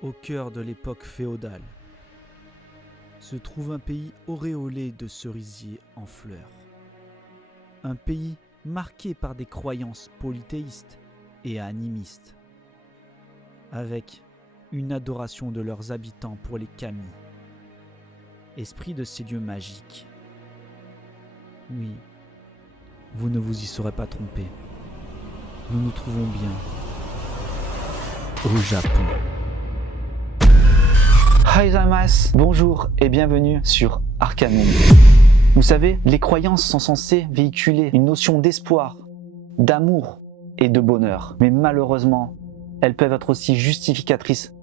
Au cœur de l'époque féodale, se trouve un pays auréolé de cerisiers en fleurs. Un pays marqué par des croyances polythéistes et animistes, avec une adoration de leurs habitants pour les kami, esprit de ces lieux magiques. Oui, vous ne vous y serez pas trompé. Nous nous trouvons bien au Japon. Bonjour et bienvenue sur Arcanum. Vous savez, les croyances sont censées véhiculer une notion d'espoir, d'amour et de bonheur. Mais malheureusement, elles peuvent être aussi justificatrices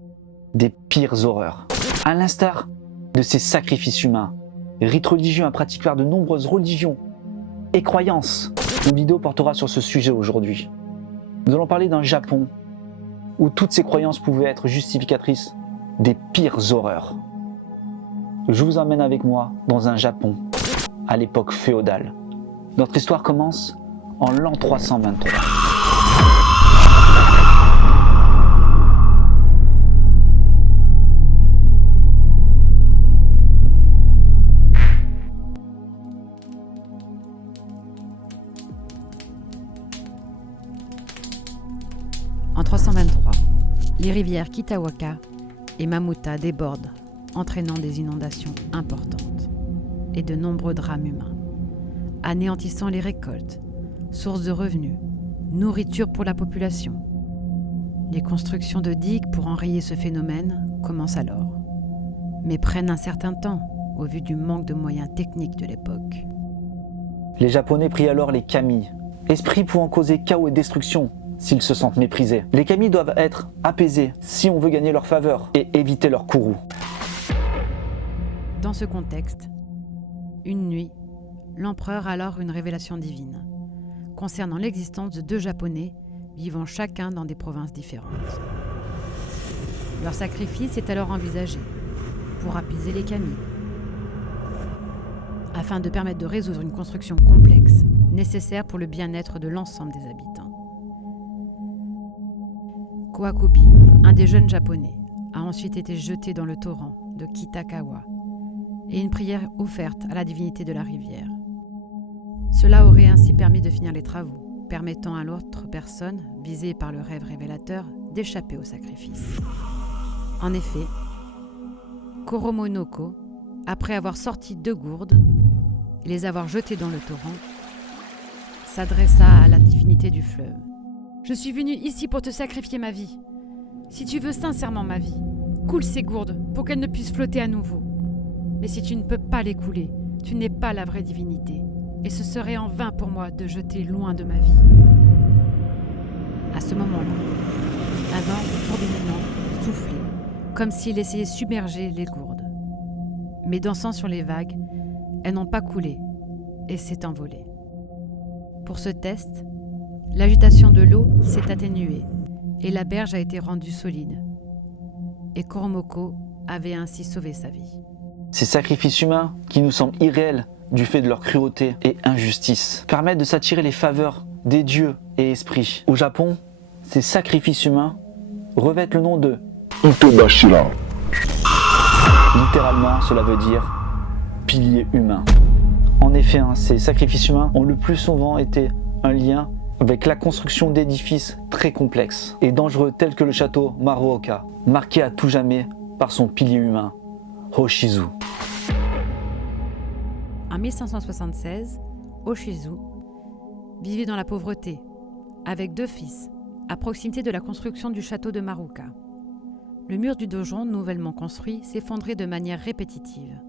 des pires horreurs. À l'instar de ces sacrifices humains, rites religieux à pratiquer par de nombreuses religions et croyances. Une vidéo portera sur ce sujet aujourd'hui. Nous allons parler d'un Japon où toutes ces croyances pouvaient être justificatrices des pires horreurs. Je vous emmène avec moi dans un Japon à l'époque féodale. Notre histoire commence en l'an 323. En 323, les rivières Kitawaka et Mamuta débordent, entraînant des inondations importantes et de nombreux drames humains, anéantissant les récoltes, sources de revenus, nourriture pour la population. Les constructions de digues pour enrayer ce phénomène commencent alors, mais prennent un certain temps au vu du manque de moyens techniques de l'époque. Les Japonais prient alors les kami, esprits pouvant causer chaos et destruction s'ils se sentent méprisés. Les kami doivent être apaisés si on veut gagner leur faveur et éviter leur courroux. Dans ce contexte, une nuit, l'empereur a alors une révélation divine concernant l'existence de deux Japonais vivant chacun dans des provinces différentes. Leur sacrifice est alors envisagé pour apaiser les kami, afin de permettre de résoudre une construction complexe nécessaire pour le bien-être de l'ensemble des habitants. Kowakubi, un des jeunes japonais, a ensuite été jeté dans le torrent de Kitakawa et une prière offerte à la divinité de la rivière. Cela aurait ainsi permis de finir les travaux, permettant à l'autre personne, visée par le rêve révélateur, d'échapper au sacrifice. En effet, Koromonoko, après avoir sorti deux gourdes et les avoir jetées dans le torrent, s'adressa à la divinité du fleuve. « Je suis venu ici pour te sacrifier ma vie. Si tu veux sincèrement ma vie, coule ces gourdes pour qu'elles ne puissent flotter à nouveau. Mais si tu ne peux pas les couler, tu n'es pas la vraie divinité, et ce serait en vain pour moi de jeter loin de ma vie. » À ce moment-là, un vent tourbillonnant soufflait, comme s'il essayait de submerger les gourdes. Mais dansant sur les vagues, elles n'ont pas coulé et s'est envolée. Pour ce test, l'agitation de l'eau s'est atténuée et la berge a été rendue solide. Et Koromoko avait ainsi sauvé sa vie. Ces sacrifices humains, qui nous semblent irréels du fait de leur cruauté et injustice, permettent de s'attirer les faveurs des dieux et esprits. Au Japon, ces sacrifices humains revêtent le nom de Itobashira. Littéralement, cela veut dire pilier humain. En effet, ces sacrifices humains ont le plus souvent été un lien avec la construction d'édifices très complexes et dangereux tels que le château Maruoka, marqué à tout jamais par son pilier humain, Hoshizu. En 1576, Hoshizu vivait dans la pauvreté, avec deux fils, à proximité de la construction du château de Maruoka. Le mur du donjon, nouvellement construit, s'effondrait de manière répétitive.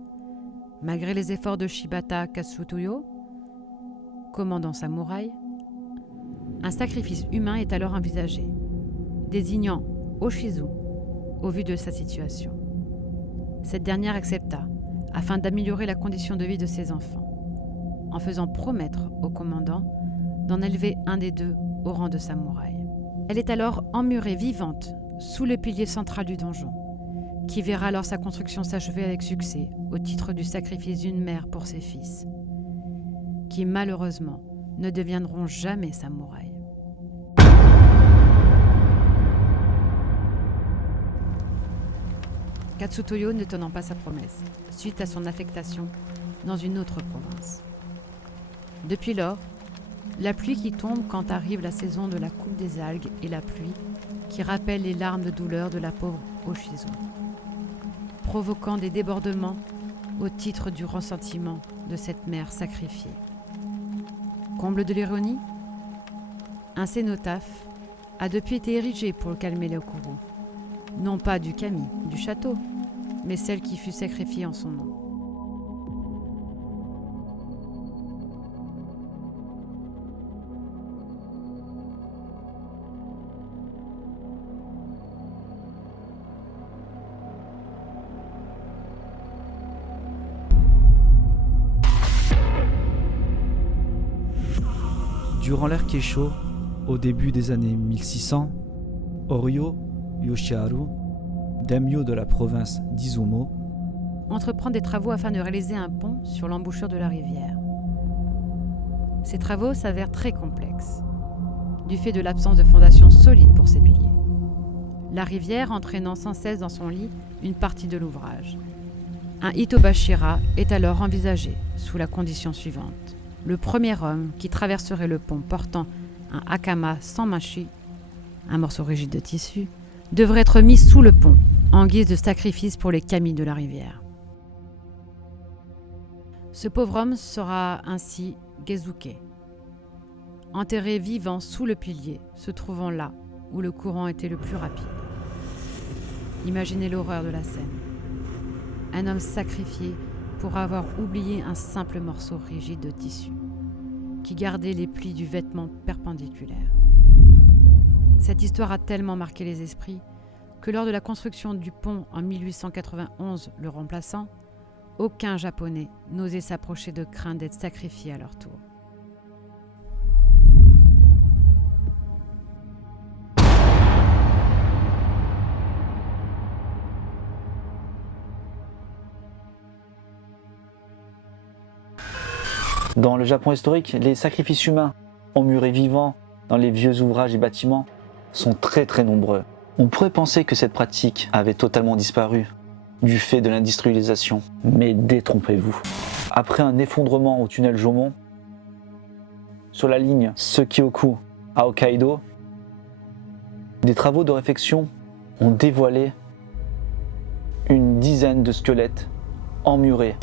Malgré les efforts de Shibata Katsutoyo, commandant samouraï, un sacrifice humain est alors envisagé, désignant Hoshizu au vu de sa situation. Cette dernière accepta, afin d'améliorer la condition de vie de ses enfants, en faisant promettre au commandant d'en élever un des deux au rang de samouraï. Elle est alors emmurée vivante sous le pilier central du donjon, qui verra alors sa construction s'achever avec succès au titre du sacrifice d'une mère pour ses fils, qui malheureusement ne deviendront jamais samouraïs. Katsutoyo ne tenant pas sa promesse, suite à son affectation dans une autre province. Depuis lors, la pluie qui tombe quand arrive la saison de la coupe des algues est la pluie qui rappelle les larmes de douleur de la pauvre Oshizu, provoquant des débordements au titre du ressentiment de cette mère sacrifiée. Comble de l'ironie, un cénotaphe a depuis été érigé pour calmer le courroux, non pas du kami, du château, mais celle qui fut sacrifiée en son nom. Durant l'ère Keisho, au début des années 1600, Oryo Yoshiharu, daimyo de la province d'Izumo, Entreprend des travaux afin de réaliser un pont sur l'embouchure de la rivière. Ces travaux s'avèrent très complexes, du fait de l'absence de fondations solides pour ses piliers. La rivière entraînant sans cesse dans son lit une partie de l'ouvrage. Un Hitobashira est alors envisagé sous la condition suivante. Le premier homme qui traverserait le pont portant un hakama sans machi, un morceau rigide de tissu, devrait être mis sous le pont en guise de sacrifice pour les kami de la rivière. Ce pauvre homme sera ainsi Gezuke, enterré vivant sous le pilier, se trouvant là où le courant était le plus rapide. Imaginez l'horreur de la scène. Un homme sacrifié pour avoir oublié un simple morceau rigide de tissu qui gardait les plis du vêtement perpendiculaire. Cette histoire a tellement marqué les esprits que lors de la construction du pont en 1891 le remplaçant, aucun Japonais n'osait s'approcher de crainte d'être sacrifié à leur tour. Dans le Japon historique, les sacrifices humains, emmurés vivants dans les vieux ouvrages et bâtiments, sont très nombreux. On pourrait penser que cette pratique avait totalement disparu du fait de l'industrialisation, mais détrompez-vous. Après un effondrement au tunnel Jomon, sur la ligne Sekioku à Hokkaido, des travaux de réfection ont dévoilé une dizaine de squelettes emmurés.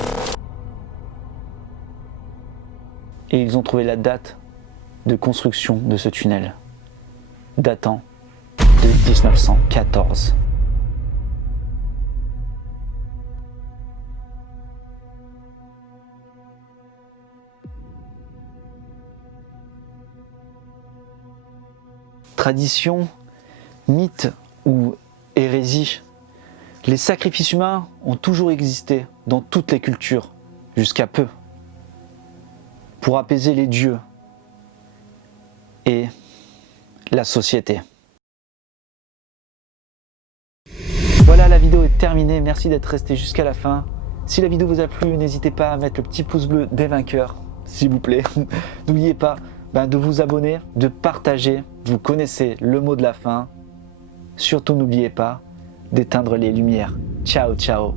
Et ils ont trouvé la date de construction de ce tunnel, datant de 1914. Tradition, mythe ou hérésie, les sacrifices humains ont toujours existé dans toutes les cultures, jusqu'à peu, pour apaiser les dieux et la société. Voilà, la vidéo est terminée, merci d'être resté jusqu'à la fin. Si la vidéo vous a plu, n'hésitez pas à mettre le petit pouce bleu des vainqueurs, s'il vous plaît. N'oubliez pas de vous abonner, de partager, vous connaissez le mot de la fin. Surtout n'oubliez pas d'éteindre les lumières. Ciao, ciao.